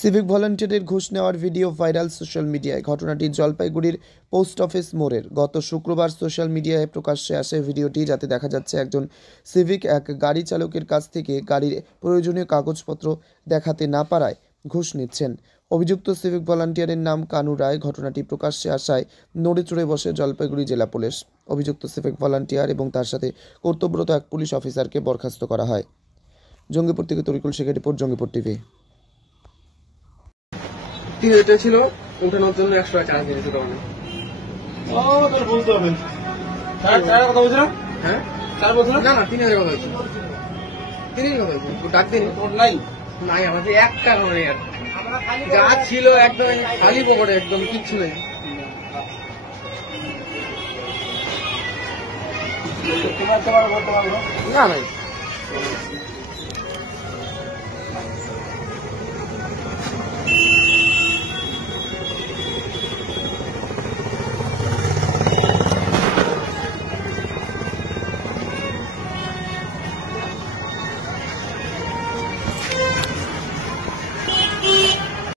Civic ভলান্টিয়ারের ঘুষ নেওয়ার video viral social মিডিয়ায়। ঘটনাটি জলপাইগুড়ির পোস্ট অফিস মোড়ের। গত শুক্রবার সোশ্যাল মিডিয়ায় প্রকাশ্যে আসে ভিডিওটি, যাতে দেখা যাচ্ছে একজন সিভিক এক গাড়ি চালকের কাছ থেকে গাড়ির প্রয়োজনীয় কাগজপত্র দেখাতে না পারায় ঘুষ নিচ্ছেন। অভিযুক্ত সিভিক ভলান্টিয়ারের নাম কানু রায়। ঘটনাটি প্রকাশ্যে আসায় নড়ে চড়ে বসে জলপাইগুড়ি জেলা পুলিশ। অভিযুক্ত সিভিক ভলান্টিয়ার এবং তার সাথে কর্তব্যরত এক পুলিশ অফিসারকে বরখাস্ত করা হয়। জঙ্গিপুর থেকে তরিকুল শেখের রিপোর্ট, জঙ্গিপুর টিভি। এটা ছিল উঠানোর জন্য 100 টাকা চার্জ দিয়েছে দোকানে। বলতে হবে চারের কথা বলছিলাম। হ্যাঁ, 4 বলছিলাম না 3000 কথা হয়েছে। 3000 কথা হয়েছে। ডাক দিন নাই নাই, আমাদের 1 টাকা নেই। আর যা ছিল একদম খালি পকেটে, একদম কিচ্ছু নেই। তোমার বলতে পারবো না নাই।